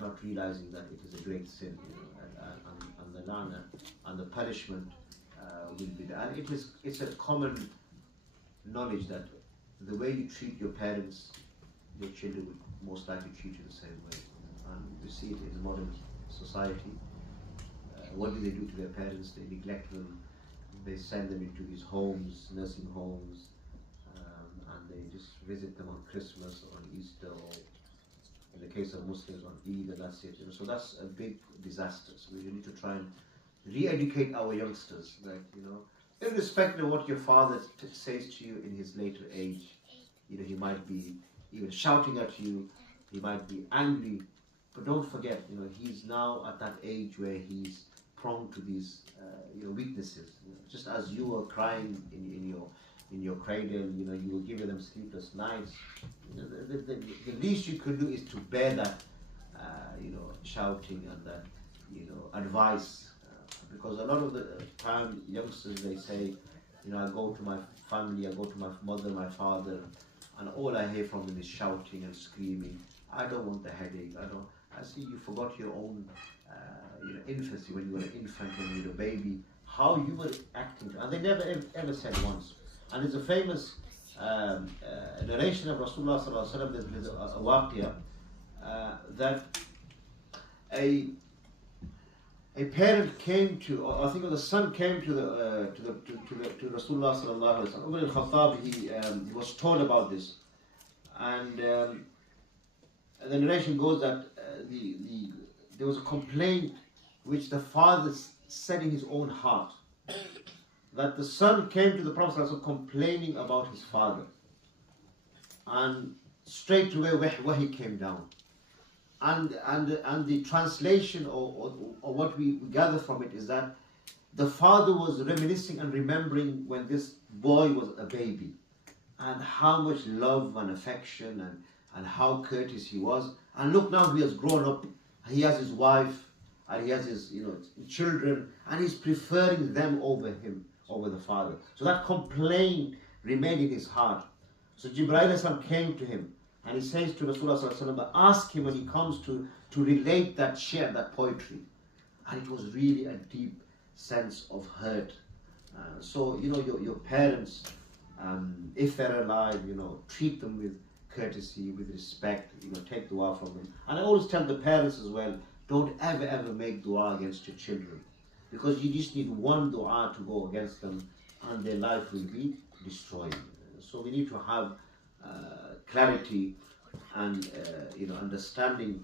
not realizing that it is a great sin, and the lana and the punishment will be there. And it's a common knowledge that the way you treat your parents, your children will most likely treat you the same way. And we see it in modern society. What do they do to their parents? They neglect them. They send them into these homes, nursing homes, and they just visit them on Christmas or on Easter, or in the case of Muslims on Eid, and that's it. So that's a big disaster. So we need to try and re-educate our youngsters, that irrespective of what your father says to you in his later age, he might be even shouting at you, he might be angry, but don't forget, he's now at that age where he's prone to these weaknesses. Just as you were crying in your cradle, you were giving them sleepless nights. The least you could do is to bear that, shouting and that, advice. Because a lot of the time, youngsters, they say, I go to my family, I go to my mother, my father, and all I hear from them is shouting and screaming. I don't want the headache. I see you forgot your own infancy, when you were an infant, when you were a baby, how you were acting. And they never ever said once. And there's a famous narration of Rasulullah sallallahu alaihi wasallam. There's a waqiyah that a parent came to, or I think the son came to Rasulullah sallallahu alaihi wasallam. Umar al-Khattab, he was told about this, and the narration goes that there was a complaint which the father said in his own heart, that the son came to the Prophet sallallahu alaihi wasallam complaining about his father, and straight away wahi came down. And the translation or what we gather from it is that the father was reminiscing and remembering when this boy was a baby, and how much love and affection and how courteous he was. And look, now he has grown up, he has his wife, and he has his children, and he's preferring them over him, over the father. So that complaint remained in his heart. So Jibreel came to him, and he says to Rasulullah, ask him when he comes to relate that share, that poetry. And it was really a deep sense of hurt. So your parents, if they're alive, treat them with courtesy, with respect, take dua from them. And I always tell the parents as well, don't ever make dua against your children, because you just need one dua to go against them and their life will be destroyed. So we need to have clarity and understanding